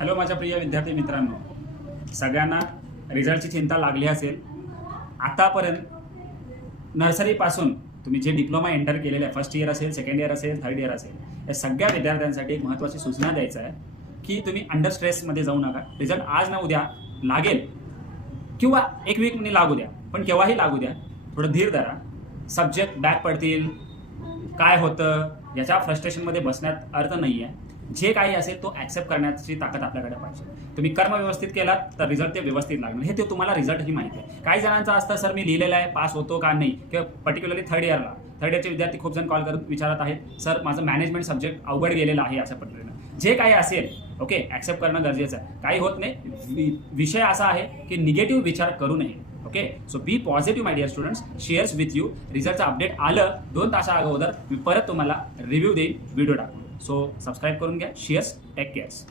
Hello माझ्या प्रिय विद्यार्थी मित्रांनो, सगळ्यांना रिझल्टची चिंता लागली असेल. आतापर्यंत नर्सरीपासून तुम्ही जे डिप्लोमा एंटर केलेले आहे, फर्स्ट इयर असेल, सेकंड इयर असेल, थर्ड इयर असेल, या सगळ्या विद्यार्थ्यांसाठी एक महत्त्वाची सूचना द्यायचं आहे की तुम्ही अंडर स्ट्रेसमध्ये जाऊ नका. रिझल्ट आज ना उद्या लागेल किंवा एक वीकमध्ये लागू द्या, पण केव्हाही लागू द्या. थोडं धीर धरा. सब्जेक्ट बॅक पडतील, काय होतं याच्या फ्रस्ट्रेशनमध्ये बसण्यात अर्थ नाही आहे. जे काही असेल तो ॲक्सेप्ट करण्याची ताकद आपल्याकडे पाहिजे. तुम्ही कर्म व्यवस्थित केलात तर रिझल्ट ते व्यवस्थित लागणार, हे ते तुम्हाला रिझल्टही माहिती आहे. काही जणांचं असतं, सर मी लिहिलेलं आहे, पास होतो का नाही, किंवा पर्टिक्युलरली थर्ड इयरचे विद्यार्थी खूप जण कॉल करून विचारत आहेत, सर माझं मॅनेजमेंट सब्जेक्ट अवघड गेलेलं आहे अशा पद्धतीनं. जे काही असेल ओके ॲक्सेप्ट करणं गरजेचं आहे. काही होत नाही. विषय असा आहे की निगेटिव्ह विचार करू नये. Okay, so be positive my dear students. Shares with you. रिझल्टचं अपडेट आलं 2 तासा अगोदर मी परत तुम्हाला रिव्ह्यू देईन व्हिडिओ टाकून. सो सबस्क्राईब करून घ्या. शेअर्स. Take CARES.